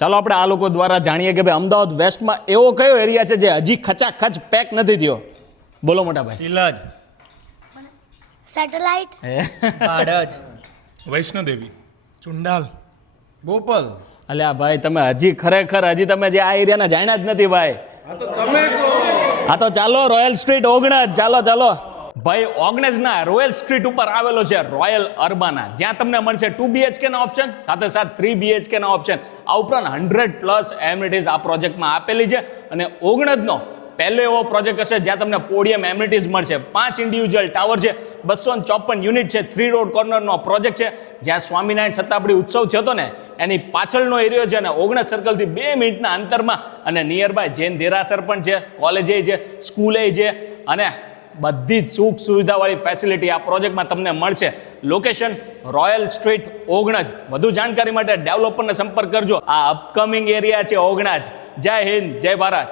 ચાલો આપણે આ લોકો દ્વારા જાણીએ કે ભાઈ અમદાવાદ વેસ્ટમાં એવો કયો એરિયા છે જે હજી ખચાખચ પેક નથી થયો. બોલો મોટા ભાઈ. શિલાજ, સેટેલાઇટ, પાડજ, વૈષ્ણોદેવી, ચુંડાલ, બોપલ. અલ્યા ભાઈ તમે હજી ખરેખર તમે જે આ એરિયાના જાણ્યા જ નથી ભાઈ. હા તો ચાલો રોયલ સ્ટ્રીટ ઓગણજ. ચાલો ભાઈ ઓગણજ ના રોયલ સ્ટ્રીટ ઉપર આવેલો છે રોયલ અર્બાના, જ્યાં તમને મળશે 2 BHK ના ઓપ્શન સાથે 3 BHK ના ઓપ્શન. આ ઉપરાંત 100+ એમિનિટીઝ આ પ્રોજેક્ટમાં આપેલી છે અને ઓગણજનો પહેલો એવો પ્રોજેક્ટ હશે જ્યાં તમને પોડિયમ એમિનિટીઝ મળશે. 5 ઇન્ડિવિજ્યુઅલ ટાવર છે, 254 યુનિટ છે, 3 રોડ કોર્નરનો પ્રોજેક્ટ છે. જ્યાં સ્વામિનારાયણ શતાબ્દી ઉત્સવ થયો હતો ને એની પાછળનો એરિયો છે અને ઓગણજ સર્કલથી 2 મિનિટના અંતરમાં અને નિયર બાય જૈન દેરાસર પણ છે, કોલેજ છે, સ્કૂલે છે અને બધી જ સુખ સુવિધાવાળી ફેસિલિટી આ પ્રોજેક્ટમાં તમને મળશે. Location royal street Ognaj. વધુ જાણકારી માટે ડેવલપરને સંપર્ક કરજો. આ અપકમિંગ એરિયા છે ઓગણજ. જય હિન્દ, જય ભારત.